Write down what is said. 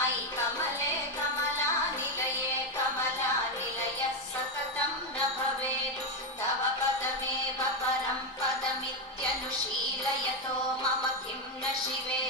अयि कमले कमलानिलये कमलानिलयः सततं न भवेत् तव पदमेव परं पदमित्यनुशीलयतो मम किं न शिवे